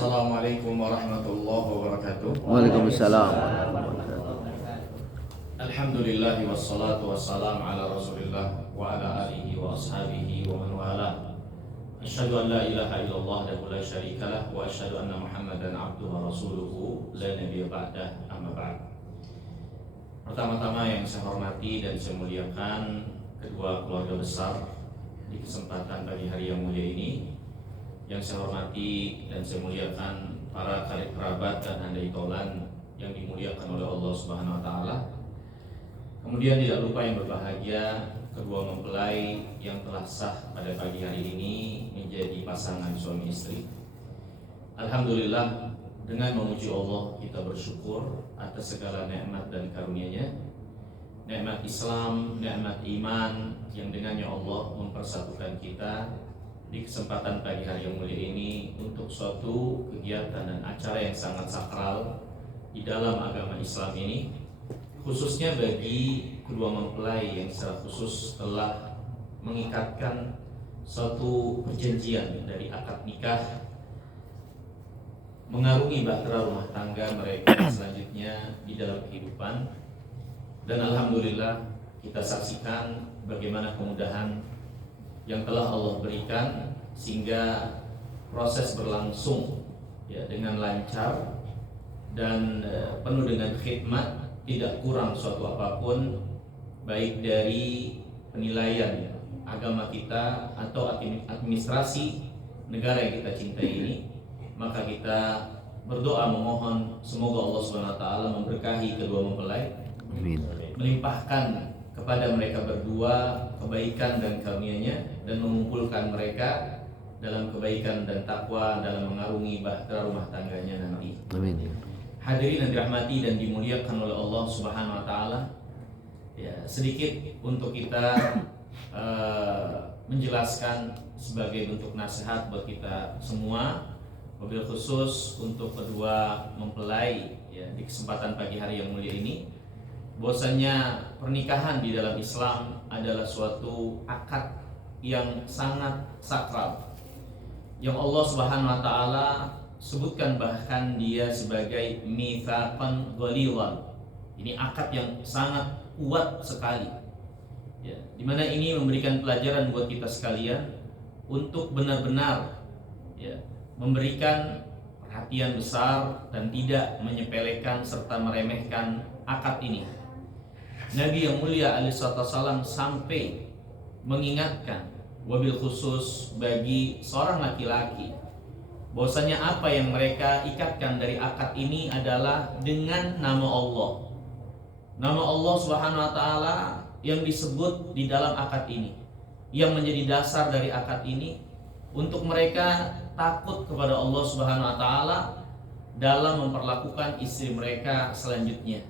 Assalamualaikum warahmatullahi wabarakatuh. Waalaikumsalam. Alhamdulillah wassalatu wassalamu ala Rasulillah wa ala alihi wa ashabihi wa man wala. Asyhadu an la ilaha illallah wa la syarikalah wa asyhadu anna Muhammadan abduhu wa rasuluhu la nabiyya ba'dah, amma ba'd. Pertama-tama yang saya hormati dan saya muliakan kedua keluarga besar di kesempatan pagi hari yang mulia ini. Yang saya hormati dan saya muliakan para karib kerabat dan handai tolan yang dimuliakan oleh Allah Subhanahu wa taala. Kemudian tidak lupa yang berbahagia kedua mempelai yang telah sah pada pagi hari ini menjadi pasangan suami istri. Alhamdulillah, dengan memuji Allah kita bersyukur atas segala nikmat dan karunia-Nya. Nikmat Islam, nikmat iman yang dengannya Allah mempersatukan kita di kesempatan pagi hari yang mulia ini untuk suatu kegiatan dan acara yang sangat sakral di dalam agama Islam ini, khususnya bagi kedua mempelai yang secara khusus telah mengikatkan suatu perjanjian dari akad nikah, mengarungi bahtera rumah tangga mereka selanjutnya di dalam kehidupan. Dan alhamdulillah kita saksikan bagaimana kemudahan yang telah Allah berikan sehingga proses berlangsung ya dengan lancar dan penuh dengan khidmat, tidak kurang suatu apapun baik dari penilaian agama kita atau administrasi negara yang kita cintai ini. Maka kita berdoa memohon semoga Allah Subhanahu wa taala memberkahi kedua mempelai, melimpahkan kepada mereka berdua kebaikan dan karunia-Nya dan mengumpulkan mereka dalam kebaikan dan takwa dalam mengarungi bahtera rumah tangganya nanti. Amin. Hadirin yang dirahmati dan dimuliakan oleh Allah Subhanahu wa taala. Ya, sedikit untuk kita menjelaskan sebagai bentuk nasihat buat kita semua, wabil khusus untuk kedua mempelai ya di kesempatan pagi hari yang mulia ini, bahwasanya pernikahan di dalam Islam adalah suatu akad yang sangat sakral yang Allah Subhanahu wa taala sebutkan, bahkan dia sebagai mitsaqan ghalidhan. Ini akad yang sangat kuat sekali. Ya, di mana ini memberikan pelajaran buat kita sekalian untuk benar-benar ya memberikan perhatian besar dan tidak menyepelekan serta meremehkan akad ini. Nabi yang mulia alaihissalam sampai mengingatkan wabil khusus bagi seorang laki-laki bahwasanya apa yang mereka ikatkan dari akad ini adalah dengan nama Allah. Nama Allah Subhanahu wa taala yang disebut di dalam akad ini, yang menjadi dasar dari akad ini untuk mereka takut kepada Allah Subhanahu wa taala dalam memperlakukan istri mereka selanjutnya,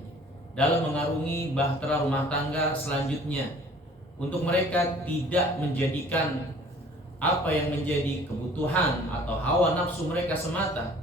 dalam mengarungi bahtera rumah tangga selanjutnya, untuk mereka tidak menjadikan apa yang menjadi kebutuhan atau hawa nafsu mereka semata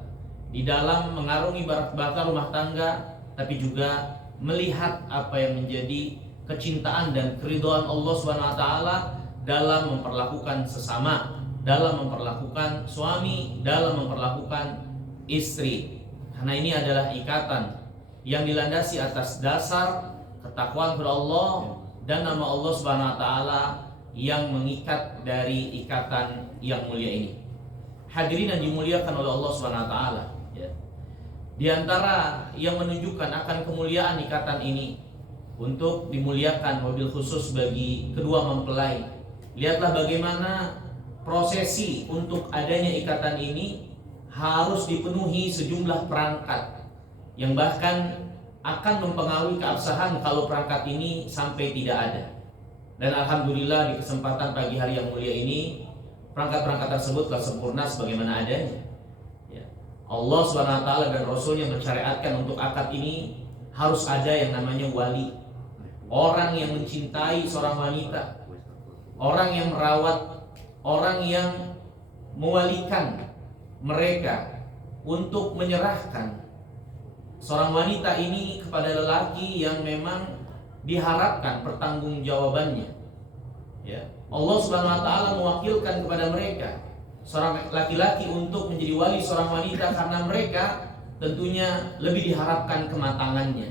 di dalam mengarungi bahtera rumah tangga, tapi juga melihat apa yang menjadi kecintaan dan keridhaan Allah Subhanahu wa taala dalam memperlakukan sesama, dalam memperlakukan suami, dalam memperlakukan istri. Karena ini adalah ikatan yang dilandasi atas dasar ketakwaan kepada Allah dan nama Allah Subhanahu wa taala yang mengikat dari ikatan yang mulia ini. Hadirin yang dimuliakan oleh Allah Subhanahu wa taala, ya. Di antara yang menunjukkan akan kemuliaan ikatan ini untuk dimuliakan mobil khusus bagi kedua mempelai, lihatlah bagaimana prosesi untuk adanya ikatan ini harus dipenuhi sejumlah perangkat yang bahkan akan mempengaruhi keabsahan kalau perangkat ini sampai tidak ada. Dan alhamdulillah di kesempatan pagi hari yang mulia ini perangkat-perangkat tersebut telah sempurna sebagaimana adanya. Ya. Allah Subhanahu wa taala dan Rasulnya mensyariatkan untuk akad ini harus ada yang namanya wali, orang yang mencintai seorang wanita, orang yang merawat, orang yang mewalikan mereka untuk menyerahkan seorang wanita ini kepada lelaki yang memang diharapkan pertanggungjawabannya. Ya, Allah Subhanahu wa taala mewakilkan kepada mereka seorang laki-laki untuk menjadi wali seorang wanita karena mereka tentunya lebih diharapkan kematangannya,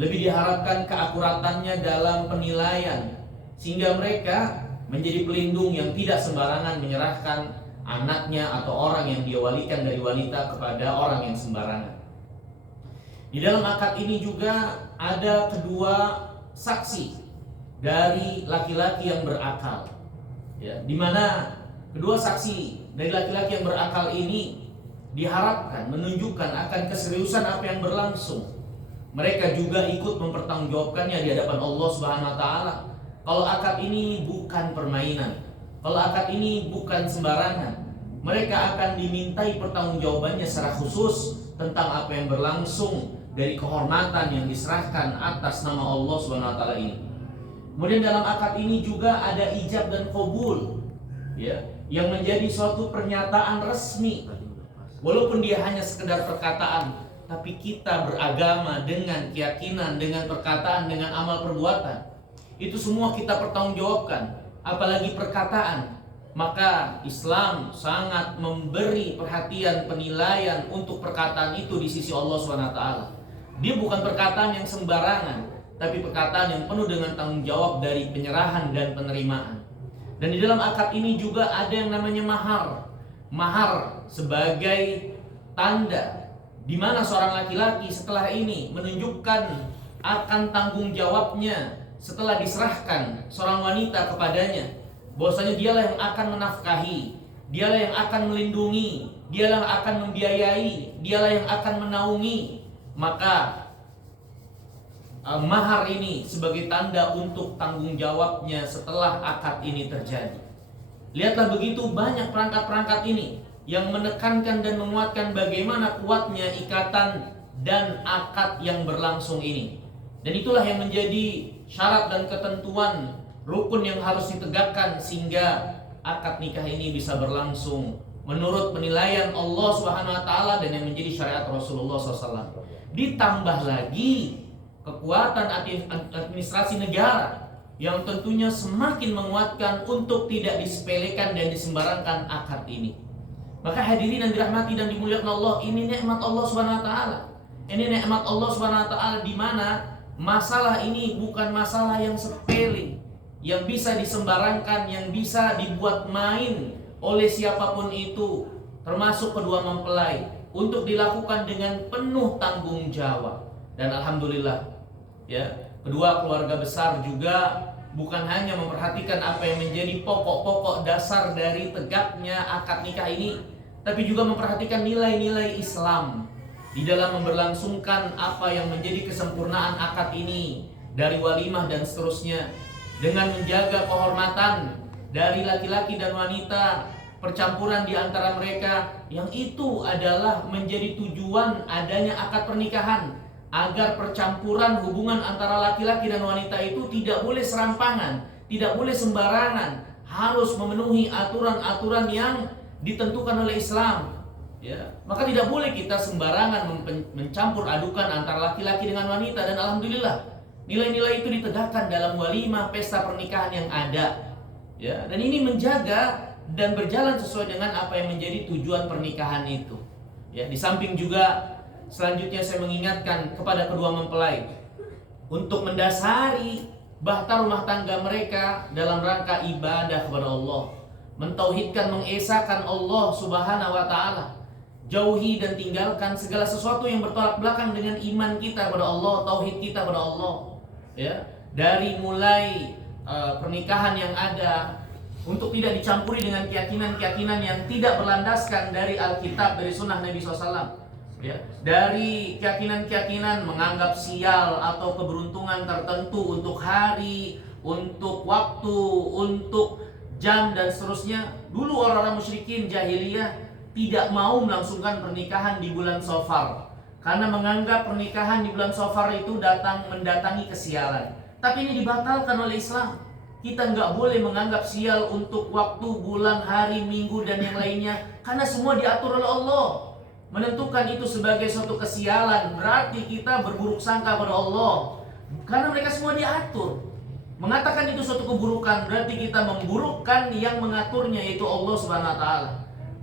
lebih diharapkan keakuratannya dalam penilaian, sehingga mereka menjadi pelindung yang tidak sembarangan menyerahkan anaknya atau orang yang dia walikan dari wanita kepada orang yang sembarangan. Di dalam akad ini juga ada kedua saksi dari laki-laki yang berakal, ya, di mana kedua saksi dari laki-laki yang berakal ini diharapkan menunjukkan akan keseriusan apa yang berlangsung. Mereka juga ikut mempertanggungjawabkannya di hadapan Allah Subhanahu wa taala. Kalau akad ini bukan permainan, kalau akad ini bukan sembarangan, mereka akan dimintai pertanggungjawabannya secara khusus tentang apa yang berlangsung dari kehormatan yang diserahkan atas nama Allah Subhanahu wa taala ini. Kemudian dalam akad ini juga ada ijab dan qabul, ya, yang menjadi suatu pernyataan resmi. Walaupun dia hanya sekedar perkataan, tapi kita beragama dengan keyakinan, dengan perkataan, dengan amal perbuatan. Itu semua kita pertanggungjawabkan, apalagi perkataan. Maka Islam sangat memberi perhatian penilaian untuk perkataan itu di sisi Allah SWT. Dia bukan perkataan yang sembarangan, tapi perkataan yang penuh dengan tanggung jawab dari penyerahan dan penerimaan. Dan di dalam akad ini juga ada yang namanya mahar. Mahar sebagai tanda di mana seorang laki-laki setelah ini menunjukkan akan tanggung jawabnya setelah diserahkan seorang wanita kepadanya, bahwasanya dialah yang akan menafkahi, dialah yang akan melindungi, dialah yang akan membiayai, dialah yang akan menaungi. Maka mahar ini sebagai tanda untuk tanggung jawabnya setelah akad ini terjadi. Lihatlah begitu banyak perangkat-perangkat ini yang menekankan dan menguatkan bagaimana kuatnya ikatan dan akad yang berlangsung ini. Dan itulah yang menjadi syarat dan ketentuan rukun yang harus ditegakkan sehingga akad nikah ini bisa berlangsung menurut penilaian Allah Subhanahu wa taala dan yang menjadi syariat Rasulullah SAW. Ditambah lagi kekuatan administrasi negara yang tentunya semakin menguatkan untuk tidak disepelekan dan disembarangkan akad ini. Maka hadirin yang dirahmati dan dimuliakan Allah, ini nikmat Allah Subhanahu wa taala. Ini nikmat Allah Subhanahu wa taala di mana masalah ini bukan masalah yang sepele, yang bisa disembarangkan, yang bisa dibuat main oleh siapapun itu, termasuk kedua mempelai, untuk dilakukan dengan penuh tanggung jawab. Dan alhamdulillah, ya, kedua keluarga besar juga bukan hanya memperhatikan apa yang menjadi pokok-pokok dasar dari tegaknya akad nikah ini, tapi juga memperhatikan nilai-nilai Islam di dalam memberlangsungkan apa yang menjadi kesempurnaan akad ini, dari walimah dan seterusnya, dengan menjaga kehormatan dari laki-laki dan wanita, percampuran di antara mereka, yang itu adalah menjadi tujuan adanya akad pernikahan, agar percampuran hubungan antara laki-laki dan wanita itu tidak boleh serampangan, tidak boleh sembarangan, harus memenuhi aturan-aturan yang ditentukan oleh Islam. Ya, maka tidak boleh kita sembarangan mencampur adukan antara laki-laki dengan wanita. Dan alhamdulillah nilai-nilai itu ditegakkan dalam walimah pesta pernikahan yang ada. Ya, dan ini menjaga dan berjalan sesuai dengan apa yang menjadi tujuan pernikahan itu. Ya, di samping juga selanjutnya saya mengingatkan kepada kedua mempelai untuk mendasari bahta rumah tangga mereka dalam rangka ibadah kepada Allah, mentauhidkan, mengesahkan Allah Subhanahu wa taala. Jauhi dan tinggalkan segala sesuatu yang bertolak belakang dengan iman kita kepada Allah, tauhid kita kepada Allah. Ya, dari mulai pernikahan yang ada untuk tidak dicampuri dengan keyakinan-keyakinan yang tidak berlandaskan dari Alkitab, dari Sunnah Nabi SAW. Ya, dari keyakinan-keyakinan menganggap sial atau keberuntungan tertentu untuk hari, untuk waktu, untuk jam dan seterusnya. Dulu orang-orang musyrikin jahiliyah tidak mau melangsungkan pernikahan di bulan Safar karena menganggap pernikahan di bulan Safar itu mendatangi kesialan. Tapi ini dibatalkan oleh Islam. Kita nggak boleh menganggap sial untuk waktu, bulan, hari, minggu dan yang lainnya, karena semua diatur oleh Allah. Menentukan itu sebagai suatu kesialan berarti kita berburuk sangka pada Allah, karena mereka semua diatur. Mengatakan itu suatu keburukan berarti kita memburukkan yang mengaturnya, yaitu Allah Subhanahu wa taala.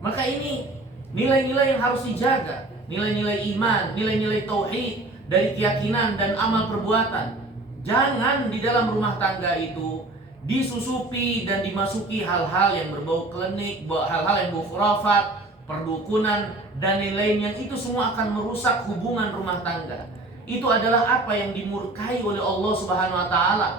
Maka ini nilai-nilai yang harus dijaga, nilai-nilai iman, nilai-nilai tauhid dari keyakinan dan amal perbuatan. Jangan di dalam rumah tangga itu disusupi dan dimasuki hal-hal yang berbau klinik, hal-hal yang berbau khurafat, perdukunan dan lain-lain yang itu semua akan merusak hubungan rumah tangga. Itu adalah apa yang dimurkai oleh Allah Subhanahu wa taala.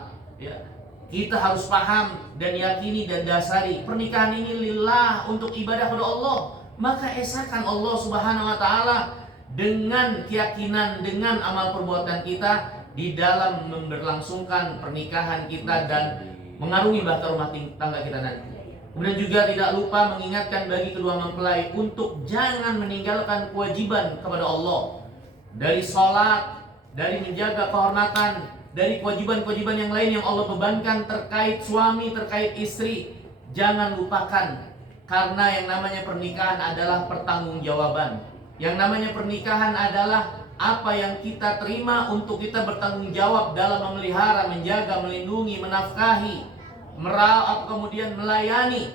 Ya. Kita harus paham dan yakini dan dasari pernikahan ini lillah, untuk ibadah kepada Allah. Maka esakan Allah Subhanahu wa taala dengan keyakinan, dengan amal perbuatan kita di dalam memberlangsungkan pernikahan kita dan mengarungi bahtera rumah tangga kita nanti. Kemudian juga tidak lupa mengingatkan bagi kedua mempelai untuk jangan meninggalkan kewajiban kepada Allah, dari sholat, dari menjaga kehormatan, dari kewajiban-kewajiban yang lain yang Allah bebankan terkait suami, terkait istri. Jangan lupakan, karena yang namanya pernikahan adalah pertanggungjawaban. Yang namanya pernikahan adalah apa yang kita terima untuk kita bertanggung jawab dalam memelihara, menjaga, melindungi, menafkahi, merawat, kemudian melayani,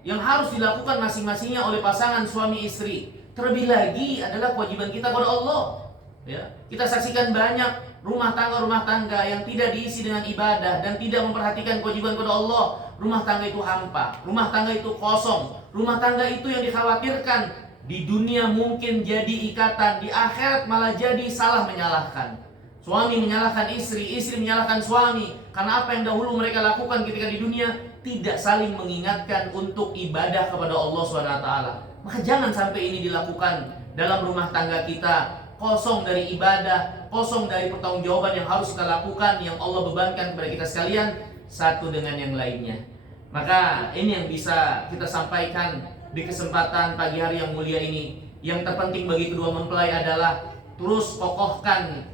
yang harus dilakukan masing-masingnya oleh pasangan suami istri. Terlebih lagi adalah kewajiban kita kepada Allah. Ya, kita saksikan banyak rumah tangga yang tidak diisi dengan ibadah dan tidak memperhatikan kewajiban kepada Allah. Rumah tangga itu hampa, rumah tangga itu kosong, rumah tangga itu yang dikhawatirkan di dunia mungkin jadi ikatan, di akhirat malah jadi salah menyalahkan. Suami menyalahkan istri, istri menyalahkan suami, karena apa yang dahulu mereka lakukan ketika di dunia tidak saling mengingatkan untuk ibadah kepada Allah SWT. Maka jangan sampai ini dilakukan dalam rumah tangga kita, kosong dari ibadah, kosong dari pertanggungjawaban yang harus kita lakukan, yang Allah bebankan kepada kita sekalian, satu dengan yang lainnya. Maka ini yang bisa kita sampaikan di kesempatan pagi hari yang mulia ini. Yang terpenting bagi kedua mempelai adalah terus kokohkan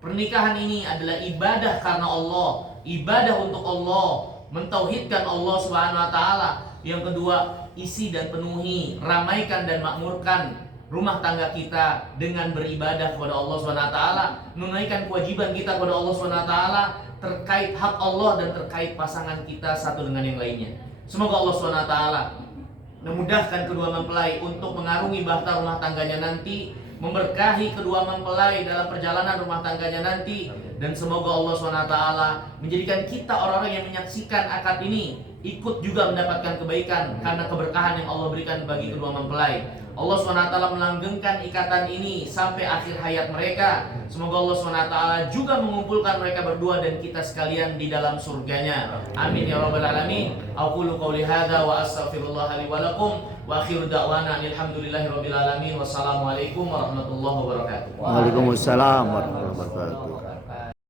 pernikahan ini adalah ibadah karena Allah, ibadah untuk Allah, mentauhidkan Allah Subhanahu wa taala. Yang kedua, isi dan penuhi, ramaikan dan makmurkan rumah tangga kita dengan beribadah kepada Allah Subhanahu wa taala, menunaikan kewajiban kita kepada Allah Subhanahu wa taala terkait hak Allah dan terkait pasangan kita satu dengan yang lainnya. Semoga Allah Subhanahu wa taala memudahkan kedua mempelai untuk mengarungi bahtera rumah tangganya nanti, memberkahi kedua mempelai dalam perjalanan rumah tangganya nanti, dan semoga Allah SWT menjadikan kita orang-orang yang menyaksikan akad ini ikut juga mendapatkan kebaikan karena keberkahan yang Allah berikan bagi kedua mempelai. Allah SWT melanggengkan ikatan ini sampai akhir hayat mereka. Semoga Allah SWT juga mengumpulkan mereka berdua dan kita sekalian di dalam surganya. Amin ya rabbal alamin. Aqulu qouli hadza wa astaghfirullah li wa lakum wa akhiru da'wana alhamdulillahi rabbil alamin. Wassalamualaikum warahmatullahi wabarakatuh. Waalaikumsalam warahmatullahi wabarakatuh.